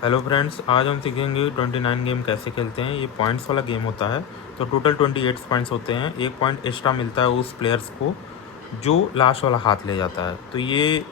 Hello friends, आज हम सीखेंगे 29 गेम कैसे खेलते हैं। ये पॉइंट्स वाला गेम होता है। तो टोटल 28 पॉइंट्स होते हैं। एक पॉइंट एक्स्ट्रा मिलता है उस प्लेयर्स को जो लास्ट वाला हाथ ले जाता है। तो ये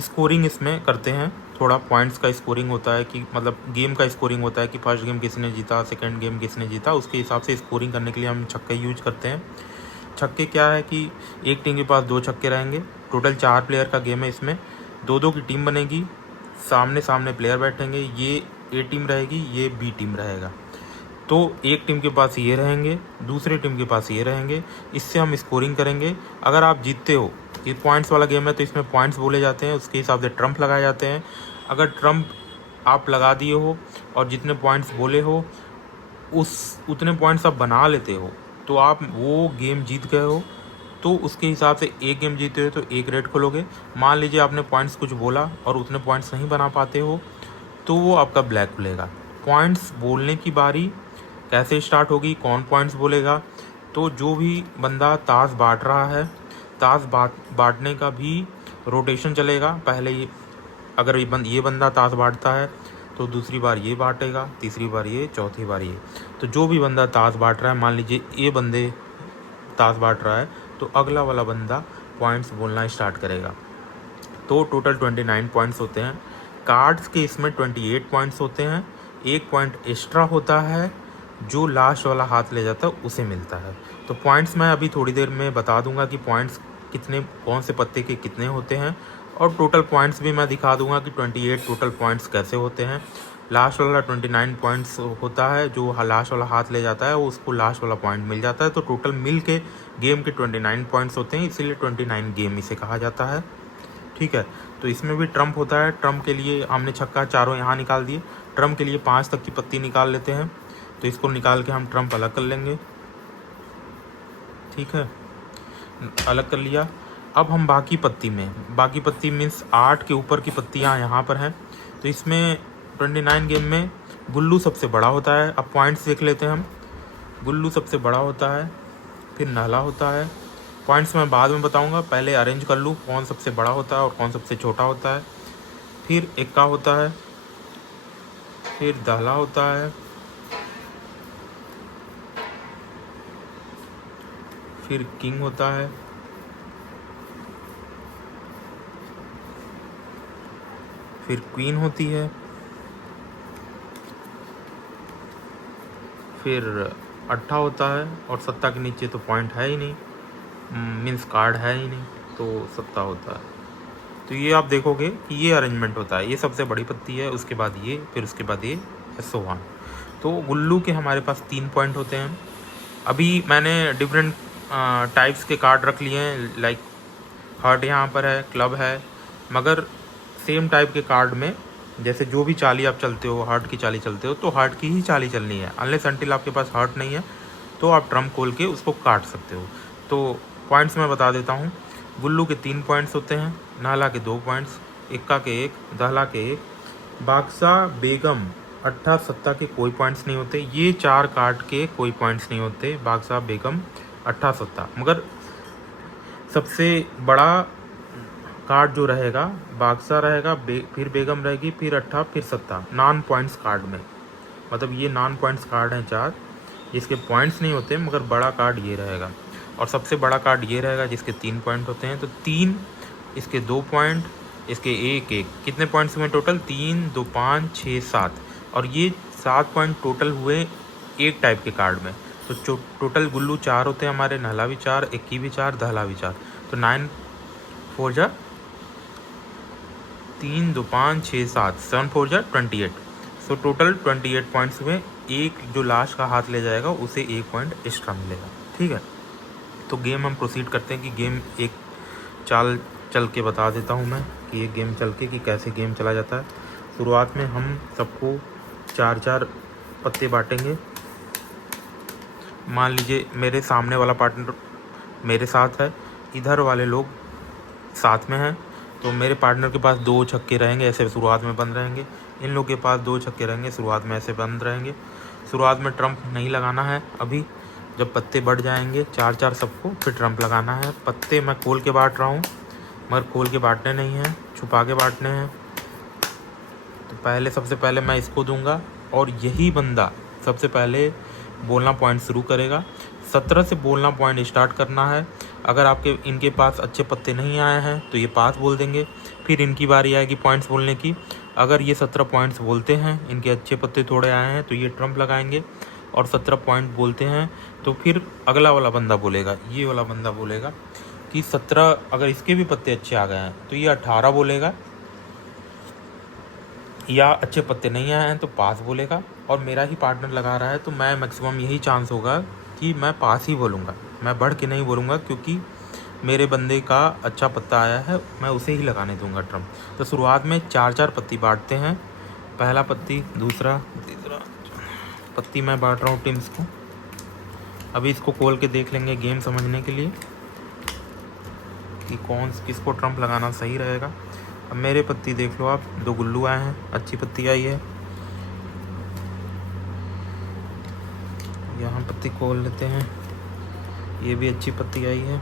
स्कोरिंग इसमें करते हैं। थोड़ा पॉइंट्स का स्कोरिंग होता है कि मतलब गेम का स्कोरिंग होता है कि फर्स्ट गेम किसने जीता, सेकंड गेम किसने जीता। उसके हिसाब से स्कोरिंग करने के लिए हम छक्के यूज करते हैं। छक्के क्या है कि एक टीम के पास 2 छक्के रहेंगे। टोटल 4 प्लेयर का गेम है। इसमें 2-2 की टीम बनेगी। सामने सामने प्लेयर बैठेंगे। ये ए टीम रहेगी, ये बी टीम रहेगा। तो एक टीम के पास ये रहेंगे, दूसरी टीम के पास ये रहेंगे। इससे हम स्कोरिंग करेंगे। अगर आप जीतते हो, ये पॉइंट्स वाला गेम है तो इसमें पॉइंट्स बोले जाते हैं, उसके हिसाब से ट्रम्प लगाए जाते हैं। अगर ट्रम्प आप लगा दिए हो और जितने पॉइंट्स बोले हो उतने पॉइंट्स आप बना लेते हो तो आप वो गेम जीत गए हो। तो उसके हिसाब से एक गेम जीते हो तो एक रेट खोलोगे। मान लीजिए आपने पॉइंट्स कुछ बोला और उतने पॉइंट्स नहीं बना पाते हो तो वो आपका ब्लैक खुलेगा। पॉइंट्स बोलने की बारी कैसे स्टार्ट होगी, कौन पॉइंट्स बोलेगा। तो जो भी बंदा ताश बांट रहा है, ताश बांटने का भी रोटेशन चलेगा। पहले अगर ये बंदा ताश बांटता है तो दूसरी बार ये बांटेगा, तीसरी बार ये, चौथी बार ये। तो जो भी बंदा ताश बांट रहा है, मान लीजिए ये बंदे ताश बांट रहा है तो अगला वाला बंदा पॉइंट्स बोलना स्टार्ट करेगा। तो टोटल 29 पॉइंट्स होते हैं। कार्ड्स के इसमें 28 पॉइंट्स होते हैं। एक पॉइंट एक्स्ट्रा होता है, जो लास्ट वाला हाथ ले जाता है उसे मिलता है। तो पॉइंट्स मैं अभी थोड़ी देर में बता दूंगा कि पॉइंट्स कितने, कौन से पत्ते के कितने होते हैं। और टोटल पॉइंट्स भी मैं दिखा दूंगा कि 28 टोटल पॉइंट्स कैसे होते हैं। लास्ट वाला 29 पॉइंट्स होता है, जो लास्ट वाला हाथ ले जाता है उसको लास्ट वाला पॉइंट मिल जाता है। तो टोटल मिल के गेम के 29 पॉइंट्स होते हैं, इसीलिए 29 गेम इसे कहा जाता है। ठीक है। तो इसमें भी ट्रम्प होता है। ट्रम्प के लिए हमने छक्का चारों यहाँ निकाल दिए। ट्रम्प के लिए 5 तक की पत्ती निकाल लेते हैं। तो इसको निकाल के हम ट्रम्प अलग कर लेंगे। ठीक है, अलग कर लिया। अब हम बाकी पत्ती मीन्स 8 के ऊपर की पत्तियाँ यहाँ पर हैं। तो इसमें 29 गेम में गुल्लू सबसे बड़ा होता है। अब पॉइंट्स देख लेते हैं हम। गुल्लू सबसे बड़ा होता है, फिर नाला होता है। पॉइंट्स मैं बाद में बताऊंगा, पहले अरेंज कर लूँ कौन सबसे बड़ा होता है और कौन सबसे छोटा होता है। फिर एक्का होता है, फिर दहला होता है, फिर किंग होता है, फिर क्वीन होती है, फिर अट्ठा होता है। और सत्ता के नीचे तो पॉइंट है ही नहीं, मीन्स कार्ड है ही नहीं, तो सत्ता होता है। तो ये आप देखोगे कि ये अरेंजमेंट होता है। ये सबसे बड़ी पत्ती है, उसके बाद ये, फिर उसके बाद ये, सो ऑन। तो गुल्लू के हमारे पास 3 पॉइंट होते हैं। अभी मैंने डिफरेंट टाइप्स के कार्ड रख लिए हैं। लाइक हार्ट यहाँ पर है, क्लब है, मगर सेम टाइप के कार्ड में जैसे जो भी चाली आप चलते हो, हार्ट की चाली चलते हो तो हार्ट की ही चाली चलनी है। अनलेस अनटिल आपके पास हार्ट नहीं है तो आप ट्रम्प खोल के उसको काट सकते हो। तो पॉइंट्स मैं बता देता हूँ। गुल्लू के 3 पॉइंट्स होते हैं, नाला के 2 पॉइंट्स, इक्का के 1, दहला के 1, बाक्सा, बेगम, अट्ठा, सत्ता के कोई पॉइंट्स नहीं होते। ये 4 कार्ड के कोई पॉइंट्स नहीं होते, बाक्सा, बेगम, अट्ठा, सत्ता। मगर सबसे बड़ा कार्ड जो रहेगा बाक्सा रहेगा, फिर बेगम रहेगी, फिर अट्ठा, फिर सत्ता, नॉन पॉइंट्स कार्ड में। मतलब ये नॉन पॉइंट्स कार्ड हैं 4, जिसके पॉइंट्स नहीं होते, मगर बड़ा कार्ड ये रहेगा। और सबसे बड़ा कार्ड ये रहेगा जिसके 3 पॉइंट होते हैं। तो 3, इसके 2 पॉइंट, इसके 1-1, कितने पॉइंट्स हुए टोटल? 3, 2, 5, 6, 7। और ये 7 पॉइंट टोटल हुए एक टाइप के कार्ड में। तो टोटल गुल्लू 4 होते हैं हमारे, नहला भी 4, इक्की भी 4, दहला भी 4। तो 9 4 जा 3, 2, 5, 6, 7, 7 4 जा 28। सो टोटल 28 पॉइंट्स हुए। एक जो लास्ट का हाथ ले जाएगा उसे 1 पॉइंट एक्स्ट्रा मिलेगा। ठीक है। तो गेम हम प्रोसीड करते हैं कि गेम एक चाल चल के बता देता हूँ मैं कि ये गेम चल के कि कैसे गेम चला जाता है। शुरुआत में हम सबको 4-4 पत्ते बांटेंगे। मान लीजिए मेरे सामने वाला पार्टनर मेरे साथ है, इधर वाले लोग साथ में हैं, तो मेरे पार्टनर के पास 2 छक्के रहेंगे, ऐसे शुरुआत में बंद रहेंगे। इन लोग के पास 2 छक्के रहेंगे, शुरुआत में ऐसे बंद रहेंगे। शुरुआत में ट्रम्प नहीं लगाना है अभी। जब पत्ते बढ़ जाएंगे 4-4 सबको, फिर ट्रम्प लगाना है। पत्ते मैं खोल के बांट रहा हूँ, मगर खोल के बांटने नहीं हैं, छुपा के बांटने हैं। तो पहले सबसे पहले मैं इसको दूंगा और यही बंदा सबसे पहले बोलना पॉइंट शुरू करेगा। 17 से बोलना पॉइंट स्टार्ट करना है। अगर आपके इनके पास अच्छे पत्ते नहीं आए हैं तो ये पास बोल देंगे। फिर इनकी बारी आएगी पॉइंट्स बोलने की। अगर ये 17 पॉइंट्स बोलते हैं, इनके अच्छे पत्ते थोड़े आए हैं, तो ये ट्रम्प लगाएंगे। और 17 पॉइंट बोलते हैं तो फिर अगला वाला बंदा बोलेगा, ये वाला बंदा बोलेगा कि 17, अगर इसके भी पत्ते अच्छे आ गए हैं तो ये 18 बोलेगा, या अच्छे पत्ते नहीं आए हैं तो पास बोलेगा। और मेरा ही पार्टनर लगा रहा है तो मैं मैक्सिमम यही चांस होगा कि मैं पास ही बोलूँगा, मैं बढ़ के नहीं बोलूँगा, क्योंकि मेरे बंदे का अच्छा पत्ता आया है, मैं उसे ही लगाने दूंगा ट्रम्प। तो शुरुआत में 4-4 पत्ती बांटते हैं। पहला पत्ती, दूसरा, तीसरा पत्ती मैं बांट रहा हूँ टीम्स को। अभी इसको खोल के देख लेंगे गेम समझने के लिए कि किसको ट्रम्प लगाना सही रहेगा। अब मेरे पत्ती देख लो आप, 2 गुल्लू आए हैं, अच्छी पत्ती आई है। यहाँ पत्ती खोल लेते हैं, ये भी अच्छी पत्ती आई है।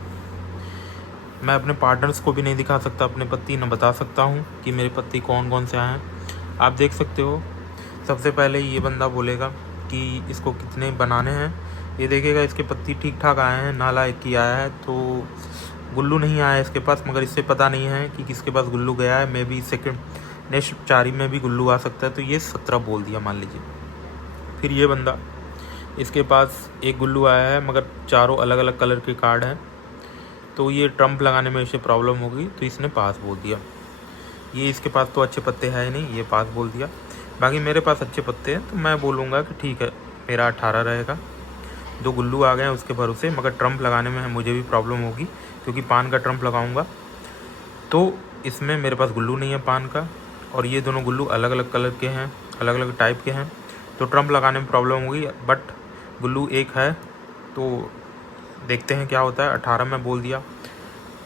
मैं अपने पार्टनर्स को भी नहीं दिखा सकता अपने पत्ती, न बता सकता हूँ कि मेरे पत्ती कौन कौन से आए हैं। आप देख सकते हो, सबसे पहले ये बंदा बोलेगा कि इसको कितने बनाने हैं। ये देखेगा इसके पत्ती ठीक ठाक आए हैं, नाला एक ही आया है, तो गुल्लू नहीं आया इसके पास, मगर इससे पता नहीं है कि किसके पास गुल्लू गया है। मे बी सेकंड नेक्स्ट 4 में भी गुल्लू आ सकता है, तो ये 17 बोल दिया मान लीजिए। फिर ये बंदा, इसके पास एक गुल्लू आया है मगर चारों अलग अलग कलर के कार्ड हैं, तो ये ट्रम्प लगाने में इसे प्रॉब्लम होगी, तो इसने पास बोल दिया। ये इसके पास तो अच्छे पत्ते हैं नहीं, ये पास बोल दिया। बाकी मेरे पास अच्छे पत्ते हैं तो मैं बोलूँगा कि ठीक है, मेरा 18 रहेगा। 2 गुल्लू आ गए हैं उसके भरोसे, मगर ट्रम्प लगाने में मुझे भी प्रॉब्लम होगी, क्योंकि पान का ट्रम्प लगाऊंगा तो इसमें मेरे पास गुल्लू नहीं है पान का, और ये दोनों गुल्लू अलग अलग कलर के हैं, अलग अलग टाइप के हैं, तो ट्रम्प लगाने में प्रॉब्लम होगी। बट गुल्लू एक है तो देखते हैं क्या होता है। 18 में बोल दिया,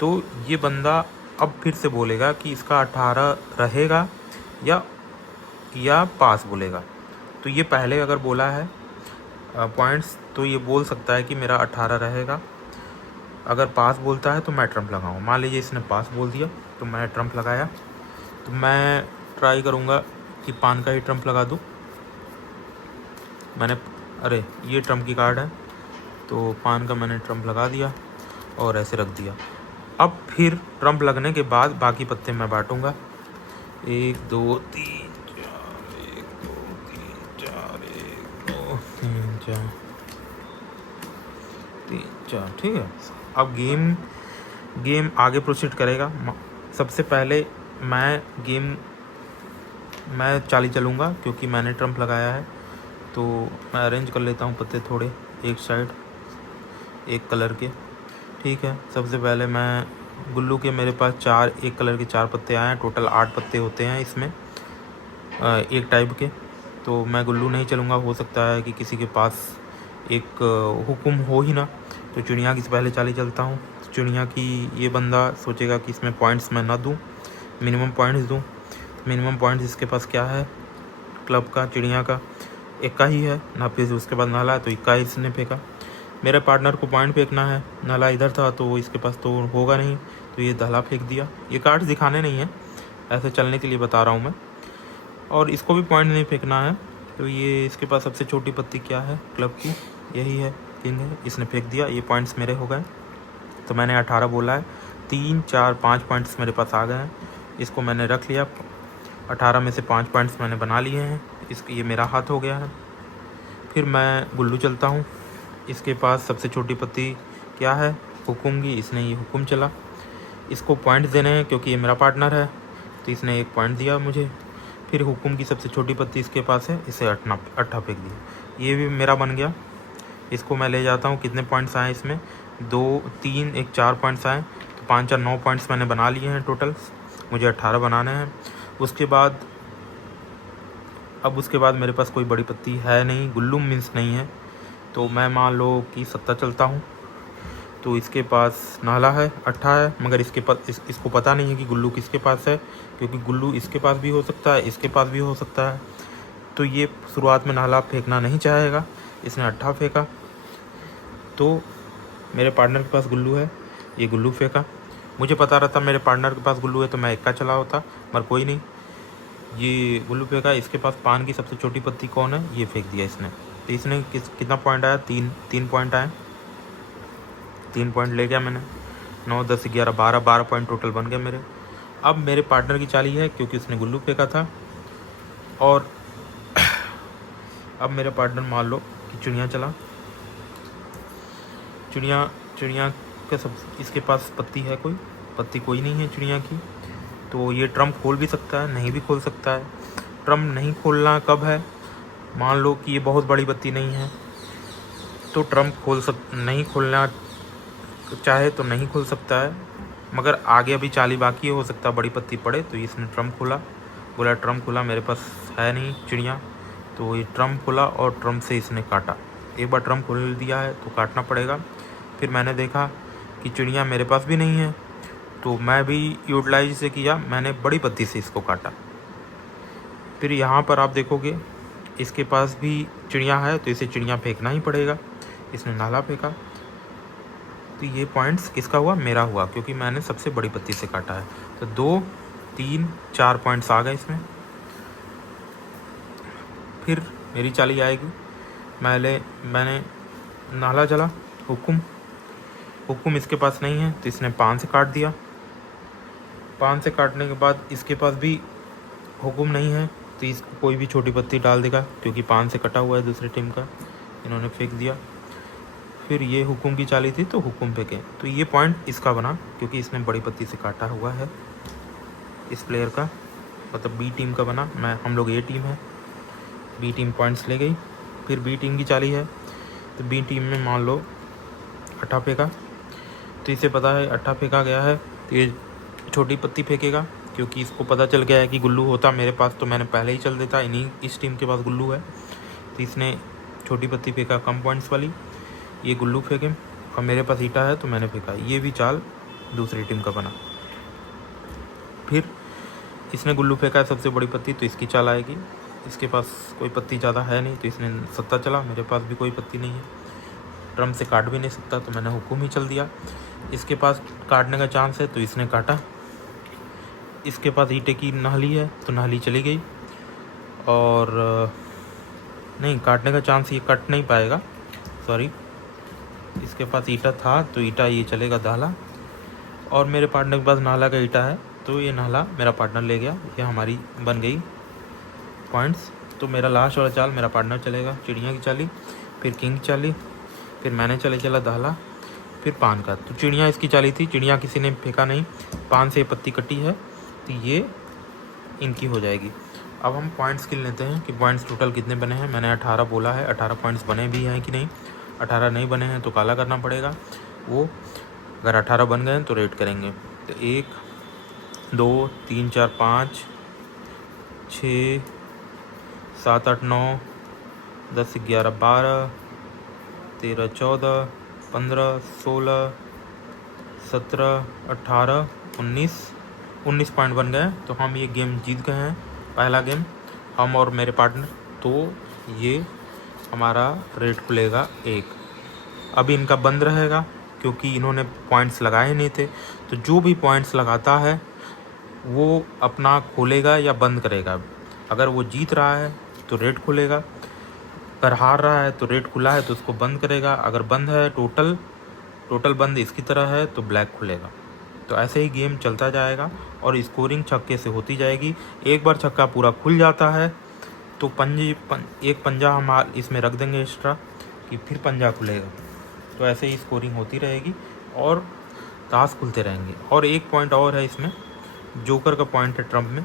तो ये बंदा अब फिर से बोलेगा कि इसका 18 रहेगा या पास बोलेगा। तो ये पहले अगर बोला है पॉइंट्स, तो ये बोल सकता है कि मेरा 18 रहेगा। अगर पास बोलता है तो मैं ट्रम्प लगाऊँ। मान लीजिए इसने पास बोल दिया तो मैं ट्रम्प लगाया, तो मैं ट्राई करूँगा कि पान का ही ट्रम्प लगा दूँ। अरे ये ट्रम्प की कार्ड है, तो पान का मैंने ट्रम्प लगा दिया और ऐसे रख दिया। अब फिर ट्रम्प लगने के बाद बाकी पत्ते मैं बांटूंगा, 1 2 3 4, 1 2 3 4, 1 2 3 4 3 4, ठीक है। अब गेम आगे प्रोसीड करेगा। सबसे पहले मैं चाली चलूँगा, क्योंकि मैंने ट्रम्प लगाया है, तो मैं अरेंज कर लेता हूँ पत्ते थोड़े एक साइड, एक कलर के, ठीक है। सबसे पहले मैं गुल्लू के, मेरे पास एक कलर के 4 पत्ते आए हैं, टोटल 8 पत्ते होते हैं इसमें एक टाइप के, तो मैं गुल्लू नहीं चलूँगा। हो सकता है कि किसी के पास एक हुक्म हो ही ना, तो चिड़िया की पहले चाली चलता हूँ। तो चिड़िया की ये बंदा सोचेगा कि इसमें पॉइंट्स मैं ना दूँ, मिनिमम पॉइंट्स दूँ। मिनिमम पॉइंट्स इसके पास क्या है, क्लब का, चिड़िया का इक्का ही है ना, फिर उसके बाद नाला है तो इक्का ही इसने फेंका। मेरे पार्टनर को पॉइंट फेंकना है, नाला इधर था तो इसके पास तो होगा नहीं, तो ये धाला फेंक दिया। ये कार्ड्स दिखाने नहीं है, ऐसे चलने के लिए बता रहा हूँ मैं। और इसको भी पॉइंट नहीं फेंकना है, तो ये इसके पास सबसे छोटी पत्ती क्या है क्लब की, यही है, किंग है, इसने फेंक दिया। ये पॉइंट्स मेरे हो गए, तो मैंने 18 बोला है, 3 4 5 पॉइंट्स मेरे पास आ गए हैं। इसको मैंने रख लिया, 18 में से 5 पॉइंट्स मैंने बना लिए हैं। ये मेरा हाथ हो गया है। फिर मैं गुल्लू चलता हूँ। इसके पास सबसे छोटी पत्ती क्या है, हुकुम की, इसने ये हुकुम चला। इसको पॉइंट देने हैं क्योंकि ये मेरा पार्टनर है, तो इसने 1 पॉइंट दिया मुझे। फिर हुकुम की सबसे छोटी पत्ती इसके पास है, इसे 8 फेंक दिया, ये भी मेरा बन गया। इसको मैं ले जाता हूँ। कितने पॉइंट्स आए इसमें, 2 3 1 4 पॉइंट्स आए, तो 5 4 9 पॉइंट्स मैंने बना लिए हैं टोटल। मुझे 18 बनाने हैं। उसके बाद मेरे पास कोई बड़ी पत्ती है नहीं, गुल्लू मीन्स नहीं है, तो मैं मान लो कि 7 चलता हूँ। तो इसके पास नाला है, 8 है, मगर इसको पता नहीं है कि गुल्लू किसके पास है, क्योंकि गुल्लू इसके पास भी हो सकता है, इसके पास भी हो सकता है। तो ये शुरुआत में नाला फेंकना नहीं चाहेगा, इसने 8 फेंका। तो मेरे पार्टनर के पास गुल्लू है, ये गुल्लू फेंका। मुझे पता रहता मेरे पार्टनर के पास गुल्लू है तो मैं 1 चला होता, मगर कोई नहीं। ये गुल्लू फेंका, इसके पास पान की सबसे छोटी पत्ती कौन है, ये फेंक दिया इसने। तो इसने कितना पॉइंट आया, 3 पॉइंट आए, 3 पॉइंट ले गया मैंने। 9 10 11 12 पॉइंट टोटल बन गए मेरे। अब मेरे पार्टनर की चाली है क्योंकि उसने गुल्लू फेंका था, और अब मेरे पार्टनर मान लो कि चिड़िया चला। चिड़िया के सब इसके पास पत्ती है, कोई पत्ती कोई नहीं है चिड़िया की, तो ये ट्रम्प खोल भी सकता है, नहीं भी खोल सकता है। ट्रम्प नहीं खोलना कब है, मान लो कि ये बहुत बड़ी पत्ती नहीं है तो ट्रम्प नहीं खोलना चाहे तो नहीं खोल सकता है, मगर आगे अभी चाली बाकी है, हो सकता है बड़ी पत्ती पड़े। तो इसने ट्रम्प खोला, बोला ट्रम्प खोला, मेरे पास है नहीं चिड़िया, तो ये ट्रम्प खोला और ट्रम्प से इसने काटा। एक बार ट्रम्प खोल दिया है तो काटना पड़ेगा। फिर मैंने देखा कि चिड़िया मेरे पास भी नहीं है, तो मैं भी यूटिलाइज से किया, मैंने बड़ी पत्ती से इसको काटा। फिर यहाँ पर आप देखोगे इसके पास भी चिड़िया है, तो इसे चिड़िया फेंकना ही पड़ेगा। इसने नाला फेंका, तो ये पॉइंट्स किसका हुआ, मेरा हुआ, क्योंकि मैंने सबसे बड़ी पत्ती से काटा है। तो 2 3 4 पॉइंट्स आ गए इसमें। फिर मेरी चाली आएगी, मैंने नाला चला, हुक्म इसके पास नहीं है, तो इसने पान से काट दिया। पान से काटने के बाद इसके पास भी हुक्म नहीं है, तो इसको कोई भी छोटी पत्ती डाल देगा, क्योंकि पान से कटा हुआ है दूसरी टीम का, इन्होंने फेंक दिया। फिर ये हुक्म की चाली थी तो हुक्म फेंके, तो ये पॉइंट इसका बना, क्योंकि इसने बड़ी पत्ती से काटा हुआ है इस प्लेयर का, मतलब बी टीम का बना। हम लोग ए टीम है, बी टीम पॉइंट्स ले गई। फिर बी टीम की चाली है, तो बी टीम में मान लो अट्ठा फेंका, तो इसे पता है अट्ठा फेंका गया है, तो ये छोटी पत्ती फेंकेगा, क्योंकि इसको पता चल गया है कि गुल्लू होता मेरे पास तो मैंने पहले ही चल देता, इस टीम के पास गुल्लू है, तो इसने छोटी पत्ती फेंका कम पॉइंट्स वाली, ये गुल्लू फेंके, और मेरे पास ईटा है तो मैंने फेंका। ये भी चाल दूसरी टीम का बना। फिर इसने गुल्लू फेंका है सबसे बड़ी पत्ती, तो इसकी चाल आएगी। इसके पास कोई पत्ती ज़्यादा है नहीं, तो इसने सत्ता चला, मेरे पास भी कोई पत्ती नहीं है, ट्रम्प से काट भी नहीं सकता, तो मैंने हुक्म ही चल दिया। इसके पास काटने का चांस है, तो इसने काटा। इसके पास ईटे की नाली है, तो नाली चली गई, और नहीं काटने का चांस, ये कट नहीं पाएगा, सॉरी। इसके पास ईटा था तो ईटा ये चलेगा दाला, और मेरे पार्टनर के पास नाला का ईटा है, तो ये नाला मेरा पार्टनर ले गया, ये हमारी बन गई पॉइंट्स। तो मेरा लास्ट वाला चाल मेरा पार्टनर चलेगा, चिड़िया की चाली, फिर किंग की चाली, फिर मैंने चला दाला, फिर पान का। तो चिड़िया इसकी चाली थी, चिड़िया किसी ने फेंका नहीं, पान से पत्ती कटी है, तो ये इनकी हो जाएगी। अब हम पॉइंट्स गिन लेते हैं कि पॉइंट्स टोटल कितने बने हैं। मैंने 18 बोला है, 18 पॉइंट्स बने भी हैं कि नहीं। 18 नहीं बने हैं तो काला करना पड़ेगा वो, अगर 18 बन गए तो रेट करेंगे। तो 1 2 3 4 5 6 7 8 9 10 11 12 13 14 15 16 17 18 19 पॉइंट बन गए। तो हम ये गेम जीत गए हैं, पहला गेम, हम और मेरे पार्टनर। तो ये हमारा रेट खुलेगा 1। अभी इनका बंद रहेगा क्योंकि इन्होंने पॉइंट्स लगाए नहीं थे, तो जो भी पॉइंट्स लगाता है वो अपना खोलेगा या बंद करेगा। अगर वो जीत रहा है तो रेट खुलेगा, अगर हार रहा है तो रेट खुला है तो उसको बंद करेगा, अगर बंद है टोटल बंद इसकी तरह है तो ब्लैक खुलेगा। तो ऐसे ही गेम चलता जाएगा और स्कोरिंग छक्के से होती जाएगी। एक बार छक्का पूरा खुल जाता है तो एक पंजा हम इसमें रख देंगे एक्स्ट्रा कि फिर पंजा खुलेगा। तो ऐसे ही स्कोरिंग होती रहेगी और ताश खुलते रहेंगे। और एक पॉइंट और है इसमें, जोकर का पॉइंट है ट्रम्प में।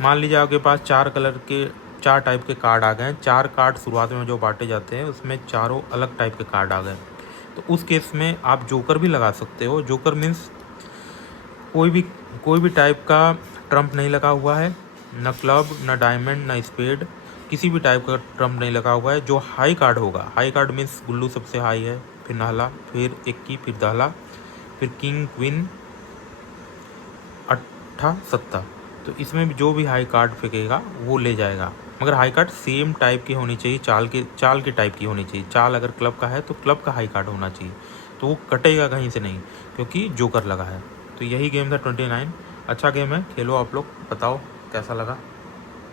मान लीजिए आपके पास 4 टाइप के कार्ड आ गए हैं। 4 कार्ड शुरुआत में जो बांटे जाते हैं उसमें चारों अलग टाइप के कार्ड आ गए, तो उस केस में आप जोकर भी लगा सकते हो। जोकर मीन्स कोई भी टाइप का ट्रम्प नहीं लगा हुआ है, न क्लब, न डायमंड, न स्पेड, किसी भी टाइप का ट्रम्प नहीं लगा हुआ है। जो हाई कार्ड होगा, हाई कार्ड मीन्स गुल्लू सबसे हाई है, फिर नाला, फिर इक्की, फिर दाला, फिर किंग, क्वीन, अट्ठा, सत्ता। तो इसमें भी जो भी हाई कार्ड फेंकेगा वो ले जाएगा, मगर हाई कार्ड सेम टाइप की होनी चाहिए, चाल के टाइप की होनी चाहिए। चाल अगर क्लब का है तो क्लब का हाई कार्ड होना चाहिए, तो वो कटेगा कहीं से नहीं, क्योंकि जोकर लगा है। तो यही गेम था 29। अच्छा गेम है, खेलो आप लोग, बताओ कैसा लगा।